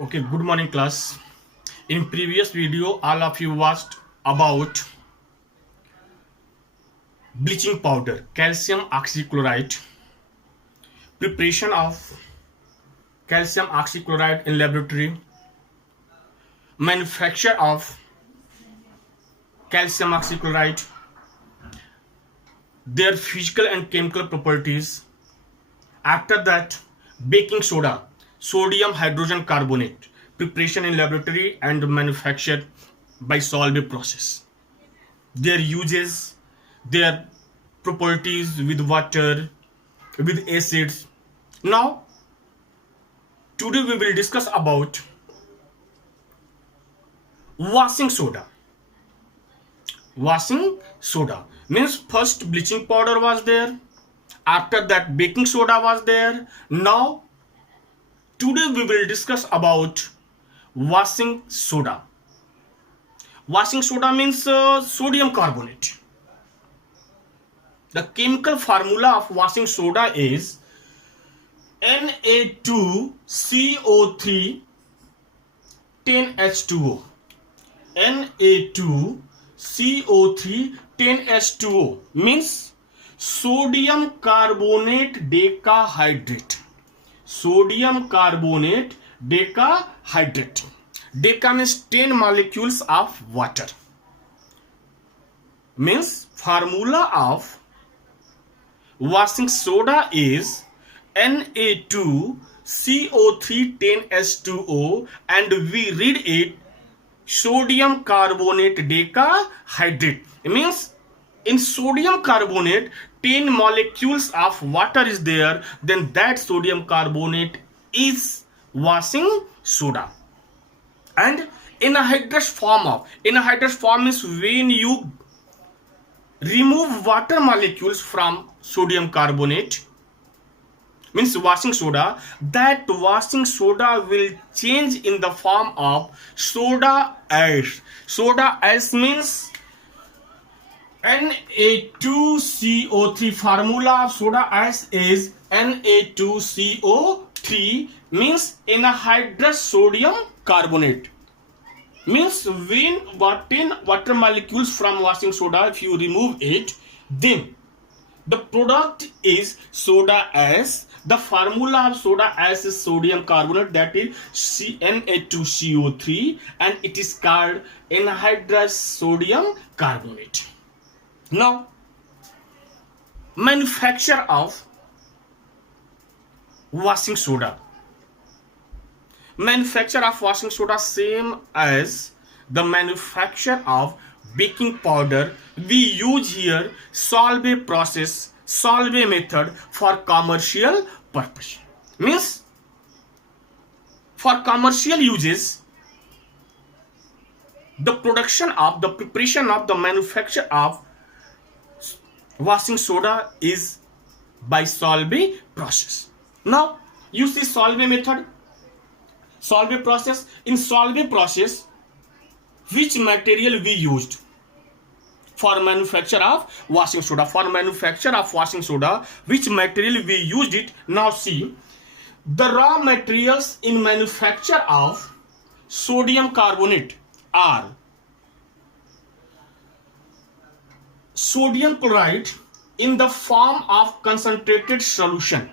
Okay, good morning class. In previous video, all of you watched about bleaching powder, calcium oxychloride, preparation of calcium oxychloride in laboratory, manufacture of calcium oxychloride, their physical and chemical properties. After that, baking soda, sodium hydrogen carbonate, preparation in laboratory and manufacture by Solvay process. Their uses, their properties with water, with acids. Now, today we will discuss about washing soda. Washing soda means first bleaching powder was there, after that baking soda was there. Now, today we will discuss about washing soda. Washing soda means sodium carbonate. The chemical formula of washing soda is Na2CO3 10H2O. Na2CO3 10H2O means sodium carbonate decahydrate. Sodium carbonate decahydrate. Deca means 10 molecules of water. Means formula of washing soda is Na2CO3 10H2O, and we read it sodium carbonate decahydrate. It means in sodium carbonate 10 molecules of water is there, then that sodium carbonate is washing soda. And anhydrous form is when you remove water molecules from sodium carbonate, means washing soda, that washing soda will change in the form of soda ash. Soda ash means Na2CO3. Formula of soda ash is Na2CO3, means anhydrous sodium carbonate. Means when 10 water molecules from washing soda, if you remove it, then the product is soda ash. The formula of soda ash is sodium carbonate, that is Na2CO3, and it is called anhydrous sodium carbonate. Now, manufacture of washing soda. Manufacture of washing soda same as the manufacture of baking powder. We use here Solvay process, Solvay method for commercial purpose. Means for commercial uses, the preparation of the manufacture of washing soda is by Solvay process. Now you see Solvay method, Solvay process. In Solvay process, which material we used for manufacture of washing soda? For manufacture of washing soda, which material we used it? Now see, the raw materials in manufacture of sodium carbonate are sodium chloride in the form of concentrated solution,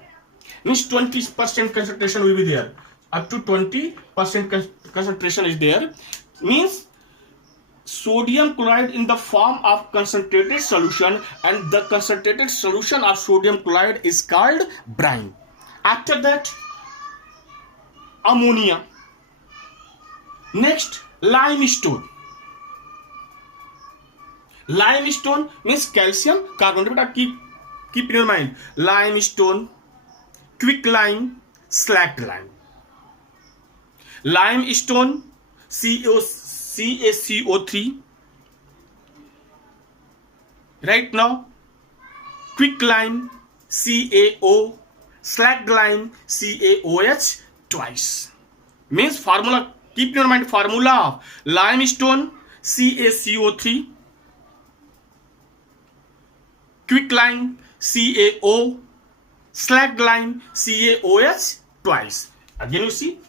means 20% concentration will be there, up to 20% concentration is there, means sodium chloride in the form of concentrated solution, and the concentrated solution of sodium chloride is called brine. After that, ammonia. Next, limestone. Limestone means calcium carbonate. But keep in your mind, limestone, quicklime, slacked lime. Limestone, CaCO3. Right now, quicklime, CaO, slacked lime, CaOH twice. Means formula, keep in your mind, formula of limestone, CaCO3, quicklime, CaO, slacked lime, CaOH twice. Again you see,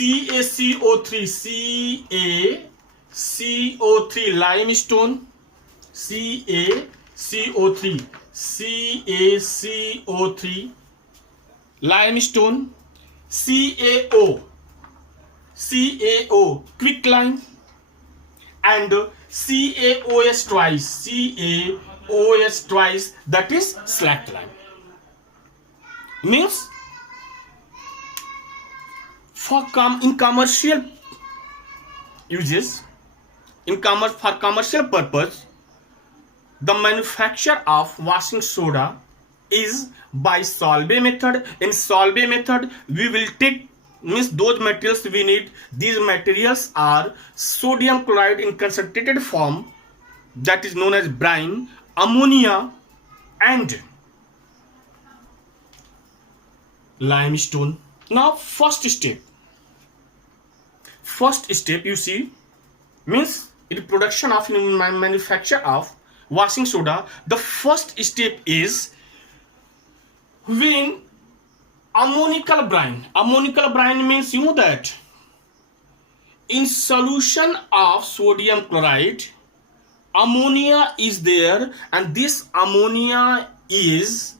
CaCO3 limestone, CaCO3 limestone, CaO quicklime, and CaOS twice, that is slackline. Means in commercial uses, for commercial purpose, the manufacture of washing soda is by Solvay method. In Solvay method, we will take, means those materials we need. These materials are sodium chloride in concentrated form, that is known as brine, ammonia, and limestone. Now first step you see, means in production of manufacture of washing soda, the first step is when ammonical brine means, you know that in solution of sodium chloride, ammonia is there, and this ammonia is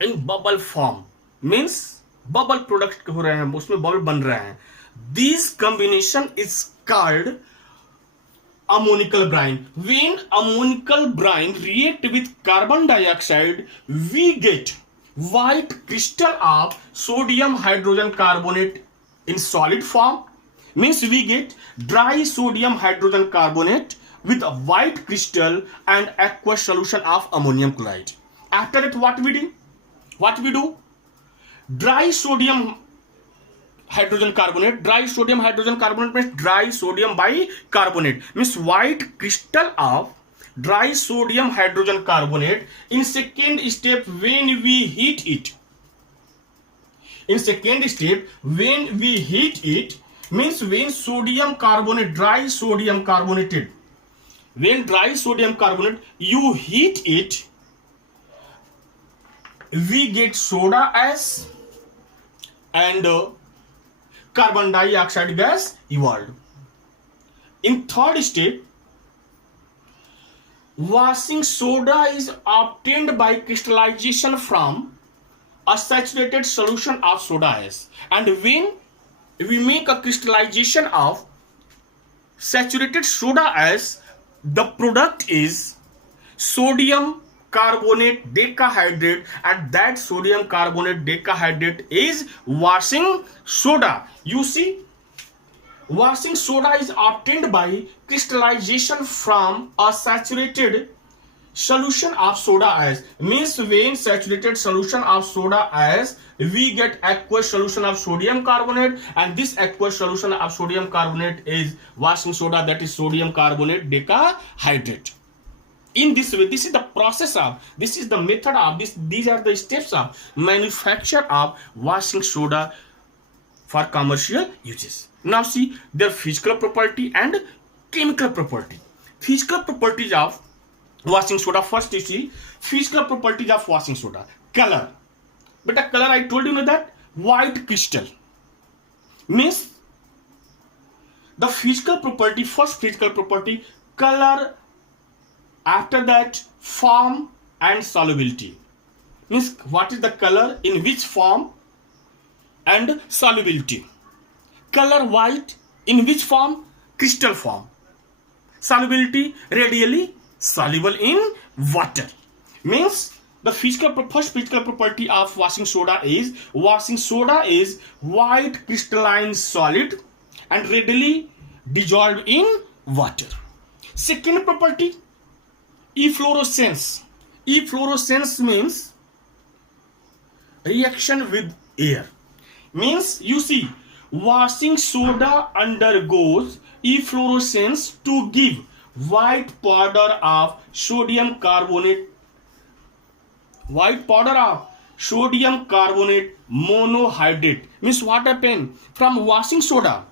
in bubble form, means bubble product हो रहे हैं, उसमें bubble बन रहे हैं. This combination is called ammonical brine. When ammonical brine react with carbon dioxide, we get white crystal of sodium hydrogen carbonate in solid form. Means we get dry sodium hydrogen carbonate with a white crystal and aqueous solution of ammonium chloride. After that, what we do? Dry sodium hydrogen carbonate means dry sodium bicarbonate, means white crystal of dry sodium hydrogen carbonate. In second step, when we heat it, means when sodium carbonate, dry sodium carbonate, you heat it, we get soda ash and carbon dioxide gas evolved. In third step, washing soda is obtained by crystallization from a saturated solution of soda ash, and when we make a crystallization of saturated soda ash, the product is sodium carbonate decahydrate, and that sodium carbonate decahydrate is washing soda. You see, washing soda is obtained by crystallization from a saturated solution of soda ash. Means when saturated solution of soda ash, we get aqueous solution of sodium carbonate, and this aqueous solution of sodium carbonate is washing soda, that is sodium carbonate decahydrate. In this way, this is the process of, this is the method of this, these are the steps of manufacture of washing soda for commercial uses. Now see their physical property and chemical property. Physical properties of washing soda. First you see physical properties of washing soda. Color. But a color, I told you that white crystal. Means the physical property, first physical property, color. After that, form and solubility. Means what is the color, in which form, and solubility. Color white, in which form? Crystal form. Solubility, radially soluble in water. Means the first physical property of washing soda is white crystalline solid and readily dissolved in water. Second property, efflorescence. Efflorescence means reaction with air. Means you see, washing soda undergoes efflorescence to give white powder of sodium carbonate monohydrate. Means what happened? From washing soda,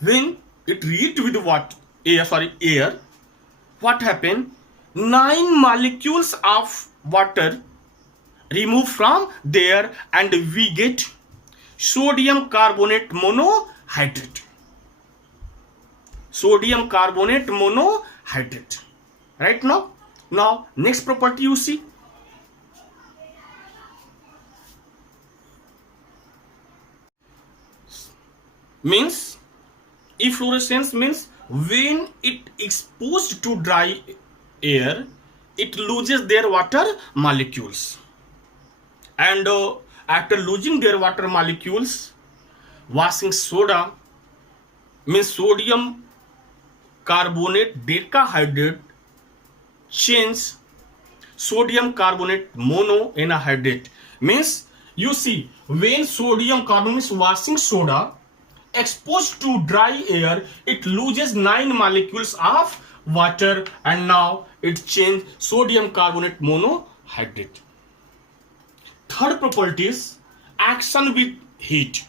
when it reached with air, what happened? 9 molecules of water removed from there, and we get sodium carbonate monohydrate. Sodium carbonate monohydrate. Right now? Now, next property you see. Means, efflorescence means when it exposed to dry air, it loses their water molecules. And after losing their water molecules, washing soda means sodium carbonate decahydrate change sodium carbonate monohydrate. Means you see, when sodium carbonate is washing soda exposed to dry air, it loses 9 molecules of water and now it changes sodium carbonate monohydrate. Third property is action with heat.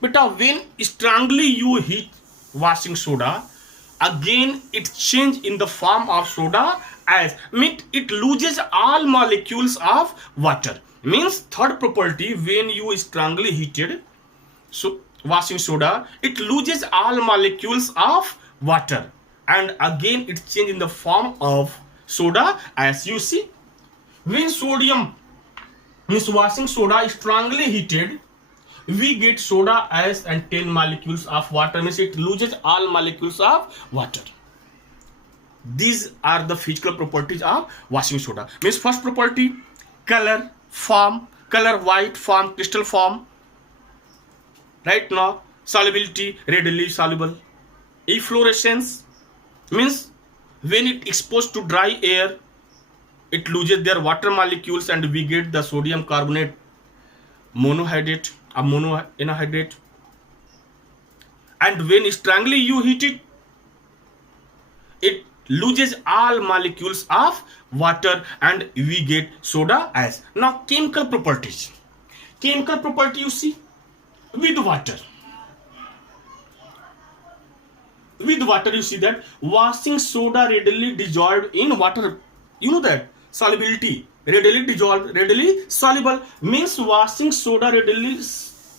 But when strongly you heat washing soda, again it change in the form of soda as means it loses all molecules of water. Means third property, when you strongly heated so washing soda, it loses all molecules of water and again it change in the form of soda as you see. When sodium means washing soda is strongly heated, we get soda as and 10 molecules of water, means it loses all molecules of water. These are the physical properties of washing soda. Means first property, color, form, color white, form crystal form. Right now, solubility, readily soluble. Efflorescence means when it exposed to dry air, it loses their water molecules and we get the sodium carbonate monohydrate. A monohydrate. And when strongly you heat it, it loses all molecules of water and we get soda as. Now chemical properties. Chemical property you see, with water. With water you see that washing soda readily dissolved in water. You know that solubility, readily dissolved, readily soluble means washing soda readily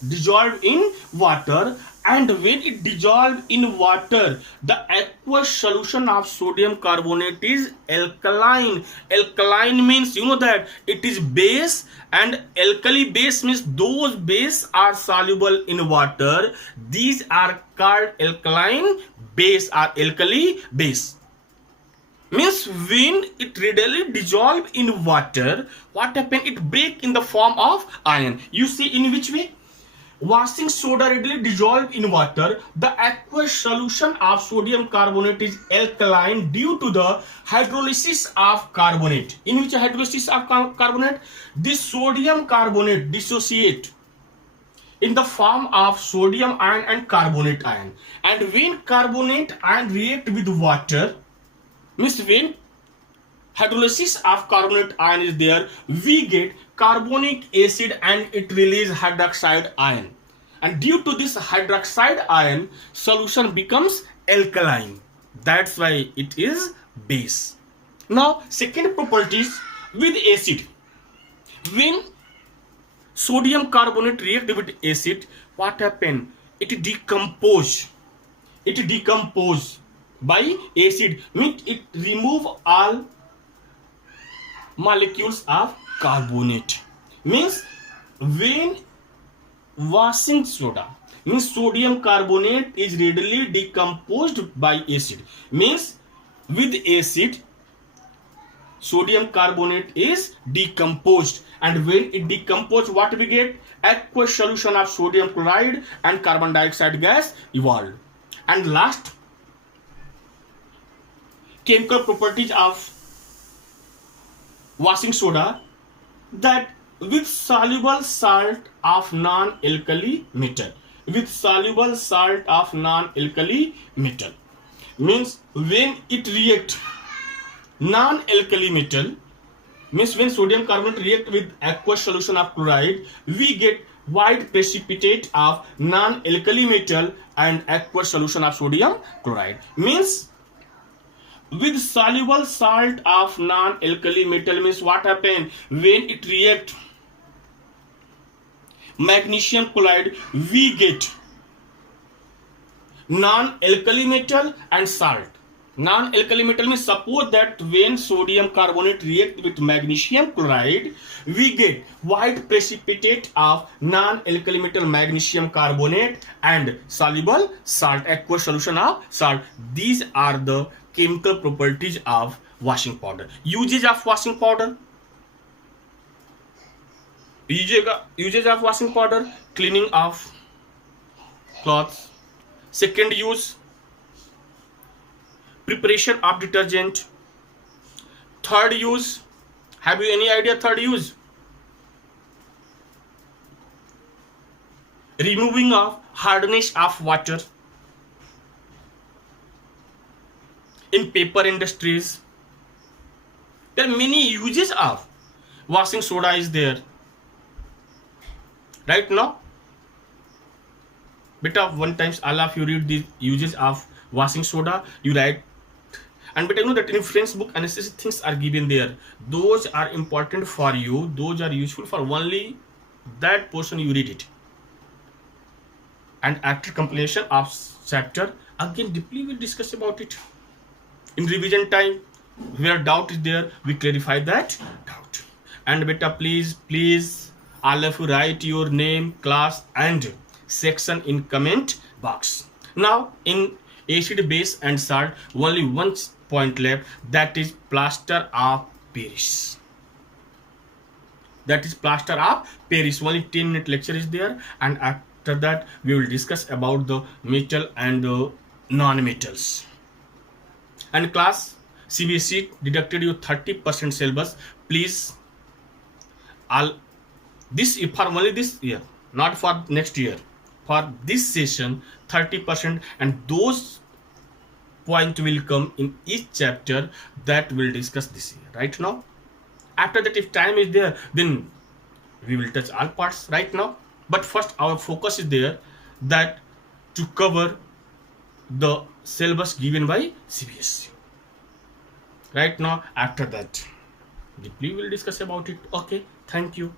dissolved in water, and when it dissolved in water, the aqueous solution of sodium carbonate is alkaline. Alkaline means you know that it is base, and alkali base means those base are soluble in water. These are called alkaline base or alkali base. Means when it readily dissolve in water, what happen? It break in the form of ion. You see in which way? Washing soda readily dissolved in water, the aqueous solution of sodium carbonate is alkaline due to the hydrolysis of carbonate. In which hydrolysis of carbonate? This sodium carbonate dissociate in the form of sodium ion and carbonate ion. And when carbonate ion react with water, means when hydrolysis of carbonate ion is there, we get carbonic acid and it release hydroxide ion. And due to this hydroxide ion, solution becomes alkaline. That's why it is base. Now, second property is with acid. When sodium carbonate react with acid, what happen? It decompose. It decompose by acid, means it remove all molecules of carbonate. Means when washing soda, means sodium carbonate is readily decomposed by acid. Means with acid, sodium carbonate is decomposed, and when it decomposes, what we get? Aqueous solution of sodium chloride and carbon dioxide gas evolved. And last, chemical properties of washing soda, that with soluble salt of non-alkali metal. With soluble salt of non-alkali metal. Means when it react non-alkali metal, means when sodium carbonate react with aqueous solution of chloride, we get white precipitate of non-alkali metal and aqueous solution of sodium chloride. Means with soluble salt of non-alkali metal, means what happen? When it react magnesium chloride, we get non-alkali metal and salt. Non-alkali metal means suppose that when sodium carbonate react with magnesium chloride, we get white precipitate of non-alkali metal magnesium carbonate and soluble salt, aqueous solution of salt. These are the chemical properties of washing powder. Uses of washing powder. Uses of washing powder: cleaning of clothes. Second use, preparation of detergent. Third use, have you any idea third use? Removing of hardness of water. In paper industries, there are many uses of washing soda is there. Right now, beta one times all of you read the uses of washing soda, you write, and beta know that in friends book unnecessary things are given there. Those are important for you, those are useful for only that portion you read it. And after completion of chapter, again deeply we'll discuss about it. In revision time, where doubt is there, we clarify that doubt. And beta please all of you write your name, class and section in comment box. Now in acid, base and salt, only one point left, that is plaster of Paris. That is plaster of Paris. Only 10-minute lecture is there, and after that we will discuss about the metal and the non-metals. And class, CBSE deducted you 30% syllabus. Please, all this for only this year, not for next year. For this session, 30%, and those points will come in each chapter that we'll discuss this year. Right now, after that, if time is there, then we will touch all parts right now. But first, our focus is there that to cover the syllabus given by CBSE. Right now, after that, deeply we'll discuss about it. Okay, thank you.